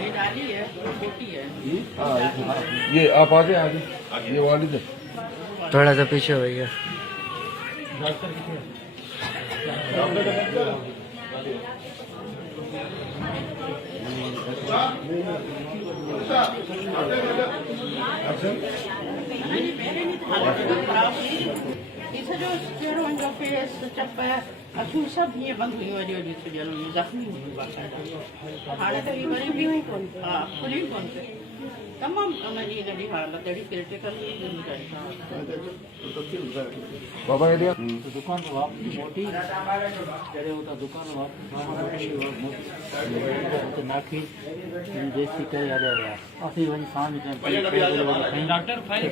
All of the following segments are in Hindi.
ये डाली है, छोटी है। ये आप आगे आगे ये वाली दे थोड़ा सा पीछे हो गया। इसे जो चेहरों जो फेस चप्पा अखी सब ये बंद हुई वाली वाली से जल जख्मी हुई हालत अभी बड़ी भी हुई कौन हाँ खुली कौन से तमाम हमारी गली हालत बड़ी क्रिटिकल बाबा ये दिया दुकान मोटी जड़े होता दुकान मोटी नाखी जैसी करे आ रहा असी वही शाम में डॉक्टर फाइल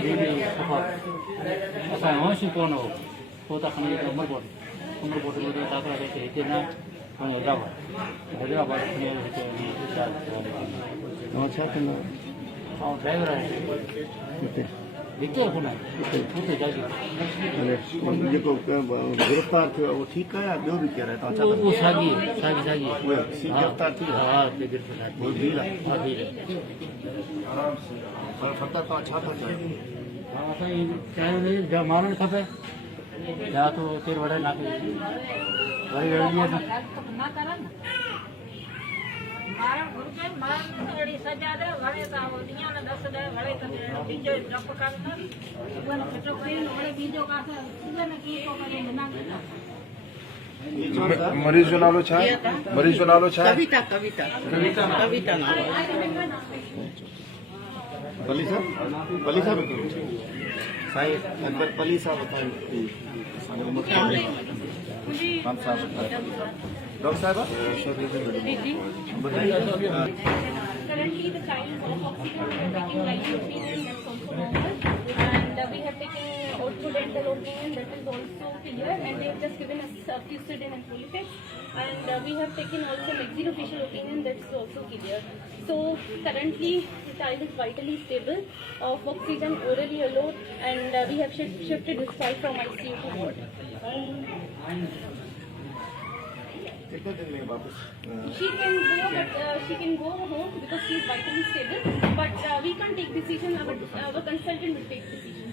असा होश कोन हो तो खने उम्र बोट में ताकत रहते थे ना कोई हैदराबाद में रहते हैं अच्छा तो हां ड्राइवर है दिखे होना उते जाके जेको गिरफ्तार थियो वो ठीक है ॿियो बि कह रहा था वो सागी गिरफ्तार थी हां गिरफ्तार वो भी आराम से पर फटा तो अच्छा था हां सही चाहे जब मारन खपे या तो तेर वड़े ना के वरी वेड़ी है ना करन मारन गुरके मारन थोड़ी सजा दे वड़े ता दुनिया ने 10 दे वड़े ता बीजो जप कर वन फटो कोई वड़े बीजो का से ने की को करे ना मरीज जो नालो छा मरीज जो नालो छा कविता कविता कविता कविता पली साहब साईं अकबर पली साहब बताइए हम साहब डॉक्टर साहब Currently, the child is off oxygen. We are taking live opinion, that's also normal. And we have taken orthodental opinion, that is also clear. And they have just given us Fusidin and Polifex. And we have taken also maxillofacial opinion, that's also clear. So currently, the child is vitally stable, off oxygen, orally alone, and we have shifted this child from ICU to ward. कितने दिन में वापस She can go, but she can go home because she is vitally stable. But we can't take decision. Our consultant will take decision.